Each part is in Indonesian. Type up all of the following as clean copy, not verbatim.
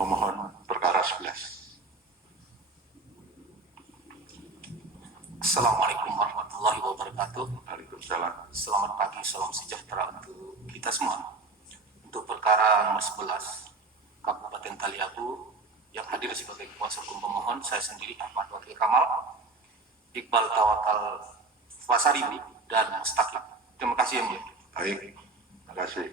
pemohon perkara 11. Assalamualaikum warahmatullahi wabarakatuh. Waalaikumsalam. Selamat pagi, salam sejahtera untuk kita semua. Untuk perkara nomor 11 Kabupaten Taliabu yang hadir sebagai kuasa hukum pemohon, saya sendiri Ahmad Wakil Kamal, Iqbal Tawakal Fasari dan Mustaqim. Terima kasih yang mulia. Baik, terima kasih.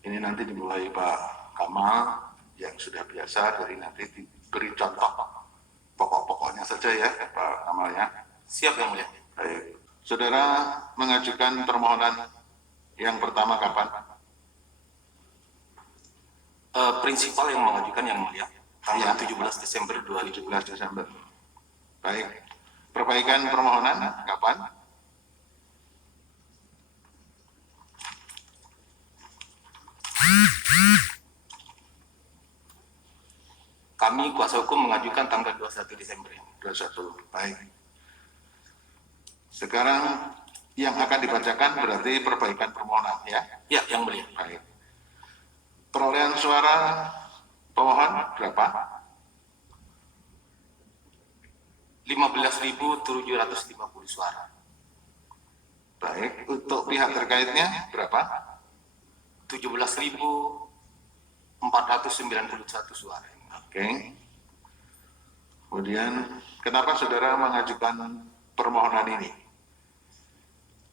Ini nanti dimulai Pak Kamal yang sudah biasa, dari nanti diberi contoh pokok-pokoknya saja ya Pak Kamal ya. Siap yang mulia. Baik, saudara mengajukan permohonan yang pertama kapan? Prinsipal yang mengajukan yang mulia tanggal Ya. 17 Desember 2017. 17 Desember. Baik, perbaikan permohonan kapan? Kami kuasa hukum mengajukan tanggal 21 Desember. 21. Baik. Sekarang yang akan dibacakan berarti perbaikan permohonan ya. Ya, yang mulia. Baik. Perolehan suara pemohon berapa? 15.750 suara. Baik. Untuk pihak terkaitnya berapa? 17.491 suara. Oke. Kemudian kenapa saudara mengajukan permohonan ini?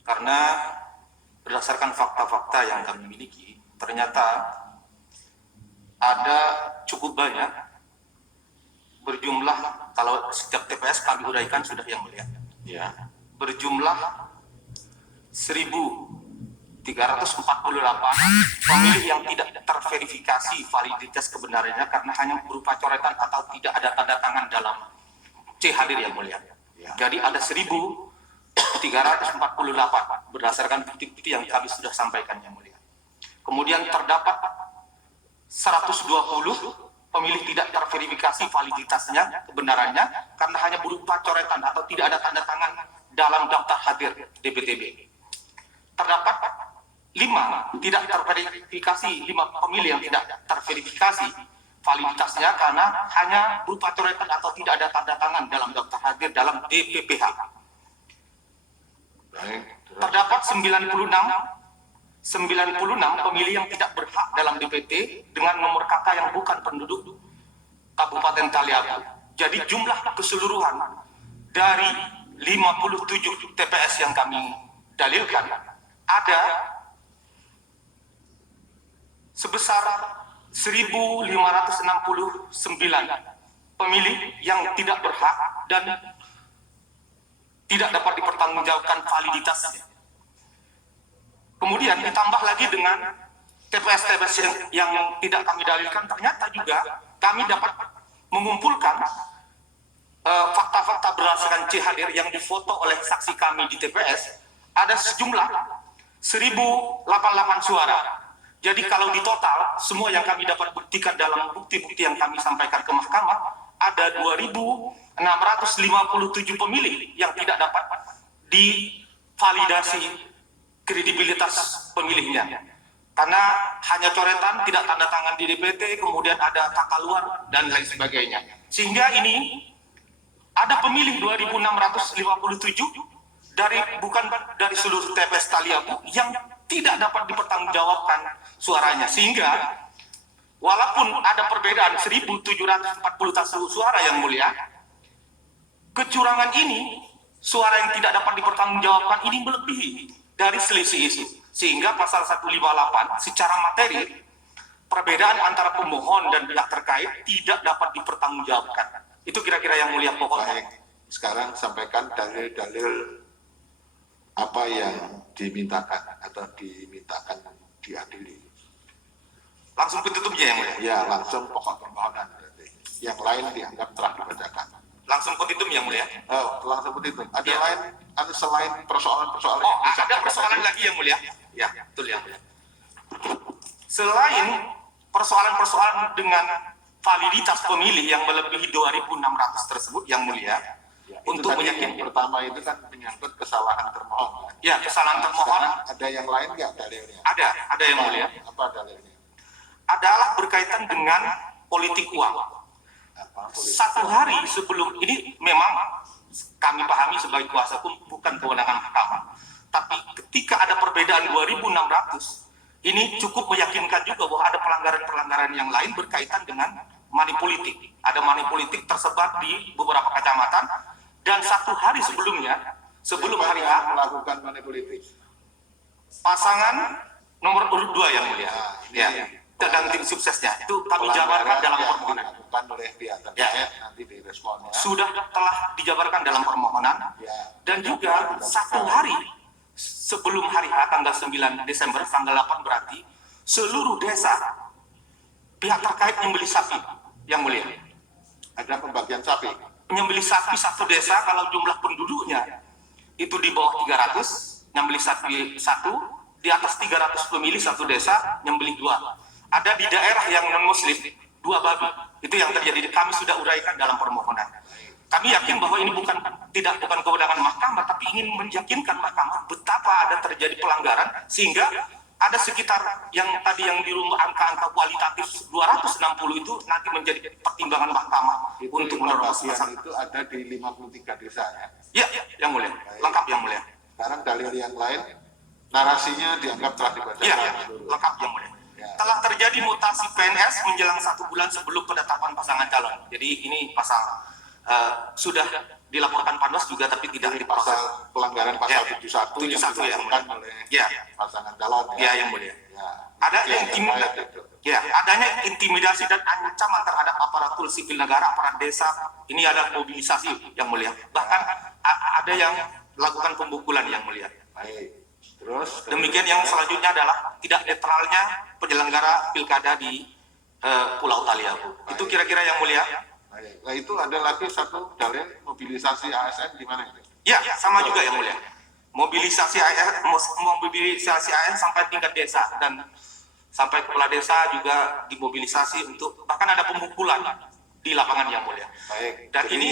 Karena berdasarkan fakta-fakta yang kami miliki, ternyata ada cukup banyak, berjumlah, kalau setiap TPS kami uraikan sudah yang mulia, Ya. berjumlah 1.348 pemilih yang tidak terverifikasi validitas kebenarannya karena hanya berupa coretan atau tidak ada tanda tangan dalam C hadir yang mulia. Ya. Jadi ada 1.348 berdasarkan bukti-bukti yang kami sudah sampaikan yang mulia. Kemudian terdapat 120 pemilih tidak terverifikasi validitasnya, kebenarannya karena hanya berupa coretan atau tidak ada tanda tangan dalam daftar hadir DPTB. Terdapat 5 tidak terverifikasi, 5 pemilih yang tidak terverifikasi validitasnya karena hanya berupa coretan atau tidak ada tanda tangan dalam daftar hadir dalam DPPH. Baik. Terdapat 96 pemilih yang tidak berhak dalam DPT dengan nomor KK yang bukan penduduk Kabupaten Taliabu. Jadi jumlah keseluruhan dari 57 TPS yang kami dalilkan ada sebesar 1.569 pemilih yang tidak berhak dan tidak dapat dipertanggungjawabkan validitasnya. Kemudian ditambah lagi dengan TPS-TPS yang tidak kami dalilkan, ternyata juga kami dapat mengumpulkan fakta-fakta berdasarkan C hadir yang difoto oleh saksi kami di TPS, ada sejumlah 1.088 suara. Jadi kalau di total, semua yang kami dapat buktikan dalam bukti-bukti yang kami sampaikan ke mahkamah, ada 2.657 pemilih yang tidak dapat divalidasi kredibilitas pemilihnya. Karena hanya coretan, tidak tanda tangan di DPT, kemudian ada kakak luar, dan lain sebagainya. Sehingga ini ada pemilih 2.657 bukan dari seluruh TPS Taliabu yang tidak dapat dipertanggungjawabkan suaranya. Sehingga walaupun ada perbedaan 1.741 suara yang mulia, kecurangan ini, suara yang tidak dapat dipertanggungjawabkan ini melebihi dari selisih itu. Sehingga pasal 158 secara materi, perbedaan antara pemohon dan pihak terkait tidak dapat dipertanggungjawabkan. Itu kira-kira yang mulia pokoknya. Baik. Sekarang sampaikan dalil-dalil apa yang dimintakan atau dimintakan diadili. Langsung petitupnya yang mulia. Ya, langsung pokok permohonan berarti. Yang lain dianggap telah dibacakan. Langsung petitum yang mulia. Oh, langsung petitum. Ada Ya. lain, ada selain persoalan-persoalan. Oh, ada persoalan lagi yang mulia. Ya, betul yang mulia. Selain persoalan-persoalan dengan validitas pemilih yang melebihi 2.600 tersebut yang mulia, Ya, untuk tadi meyakinkan. yang pertama itu kan menyangkut kesalahan termohon. Kan? Ya, kesalahan termohon Sekarang ada yang lain nggak dalilnya? ada yang mulia. Apa dalilnya? Adalah berkaitan dengan politik uang. Apa, politik? Satu hari sebelum ini memang kami pahami sebagai kuasa hukum bukan kewenangan mahkamah. Tapi ketika ada perbedaan 2.600, ini cukup meyakinkan juga bahwa ada pelanggaran-pelanggaran yang lain berkaitan dengan money politik. Ada money politik tersebar di beberapa kecamatan, dan satu hari sebelumnya, sebelum Siapa hari yang H, melakukan money politik? pasangan nomor urut 2 yang mulia. Nah, ini Ya, dan tim suksesnya itu kami pelanggaran jabarkan dalam yang permohonan. dilakukan oleh pihak terkait nanti diresponnya. Sudah telah dijabarkan dalam permohonan, Ya. dan juga satu hari sebelum hari H tanggal 9 Desember, tanggal 8 berarti seluruh desa pihak terkait menyembelih sapi yang mulia. Ada pembagian sapi. Menyembelih sapi satu desa kalau jumlah penduduknya itu di bawah 300, nyembelih sapi satu, di atas 300 pemilih satu desa, nyembelih 2. Ada di daerah yang non-muslim 2 babi. Itu yang terjadi. Kami sudah uraikan dalam permohonan. Kami yakin bahwa ini bukan kewenangan mahkamah, tapi ingin meyakinkan mahkamah betapa ada terjadi pelanggaran, sehingga ada sekitar yang tadi yang di rumah angka-angka kualitatif 260 itu nanti menjadi pertimbangan mahkamah Itu untuk pembagian menerima. itu ada di 53 desa ya. Ya, yang mulia, lengkap yang mulia. Sekarang dalil yang lain, narasinya dianggap telah dibacakan. Ya, seluruh. lengkap yang mulia. Ya. Telah terjadi mutasi PNS menjelang 1 bulan sebelum penetapan pasangan calon. Jadi ini pasal sudah dilaporkan Panwas juga, tapi tidak Ini diproses. pasal pelanggaran pasal Ya, 71 yang 71 ya, dilakukan mulia. oleh Ya. pasangan calon Ya, yang mulia. Ya. Ada Itu yang intimidasi, baik itu. ya, adanya intimidasi dan ancaman terhadap aparatur sipil negara, aparat desa. Ini ada mobilisasi yang mulia. Bahkan ada yang lakukan pembukulan yang mulia. Baik. Terus Demikian yang selanjutnya adalah tidak netralnya penyelenggara pilkada di Pulau Taliabu. Itu kira-kira yang mulia. Baik. Nah, itu ada lagi satu dalil mobilisasi ASN di mana itu? Ya, sama juga yang mulia. Mobilisasi ASN sampai tingkat desa, dan sampai kepala desa juga dimobilisasi untuk, bahkan ada pemukulan di lapangan yang mulia. Baik. Dan Jadi, ini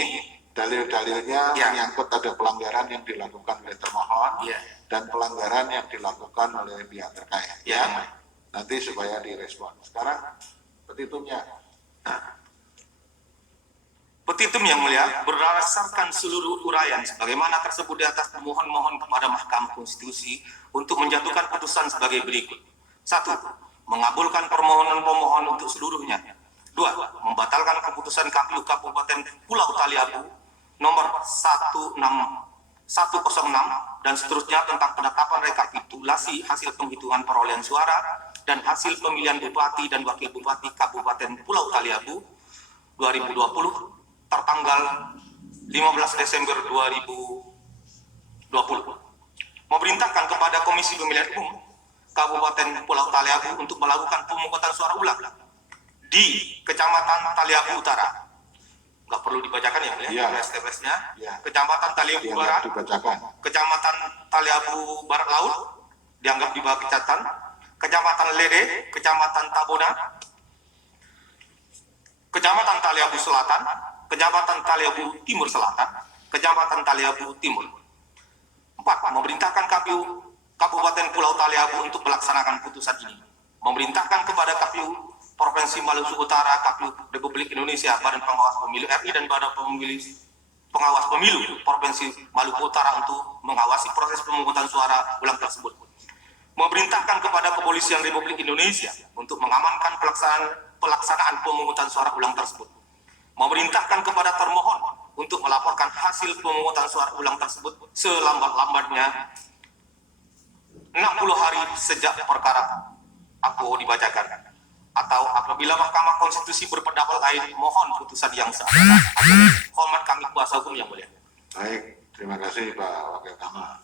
dalil-dalilnya Ya. menyangkut ada pelanggaran yang dilakukan oleh termohon Ya. dan pelanggaran yang dilakukan oleh pihak terkait. Ya. Nanti supaya direspon. Sekarang petitumnya. petitum yang mulia berdasarkan seluruh uraian sebagaimana tersebut di atas, pemohon mohon kepada Mahkamah Konstitusi untuk menjatuhkan putusan sebagai berikut. 1. Mengabulkan permohonan pemohon untuk seluruhnya. 2. Membatalkan keputusan KPU Kabupaten Pulau Taliabu nomor 106 dan seterusnya tentang penetapan rekapitulasi hasil penghitungan perolehan suara dan hasil pemilihan Bupati dan Wakil Bupati Kabupaten Pulau Taliabu 2020 tertanggal 15 Desember 2020. Memerintahkan kepada Komisi Pemilihan Umum Kabupaten Pulau Taliabu untuk melakukan pemungutan suara ulang di Kecamatan Taliabu Utara. Nggak perlu dibacakan ya, Iya. TPS-nya. Ya. Kecamatan Taliabu Dianggap Barat, dibacakan. Kecamatan Taliabu Barat Laut, dianggap di bawah kecamatan. Kecamatan Lede, Kecamatan Tabona, Kecamatan Taliabu Selatan, Kecamatan Taliabu Timur Selatan, Kecamatan Taliabu Timur. 4. Memerintahkan KPU Kabupaten Pulau Taliabu untuk melaksanakan putusan ini. Memerintahkan kepada KPU Provinsi Maluku Utara, KPU Republik Indonesia, Badan Pengawas Pemilu RI dan Badan Pengawas Pemilu Provinsi Maluku Utara untuk mengawasi proses pemungutan suara ulang tersebut. Memerintahkan kepada Kepolisian Republik Indonesia untuk mengamankan pelaksanaan pemungutan suara ulang tersebut. Memerintahkan kepada termohon untuk melaporkan hasil pemungutan suara ulang tersebut selambat-lambatnya 60 hari sejak perkara aku dibacakan. Atau apabila Mahkamah Konstitusi berpendapat lain, mohon putusan yang seadil. Hormat kami kuasa hukum yang mulia. Baik, terima kasih Pak Wakil Kamar.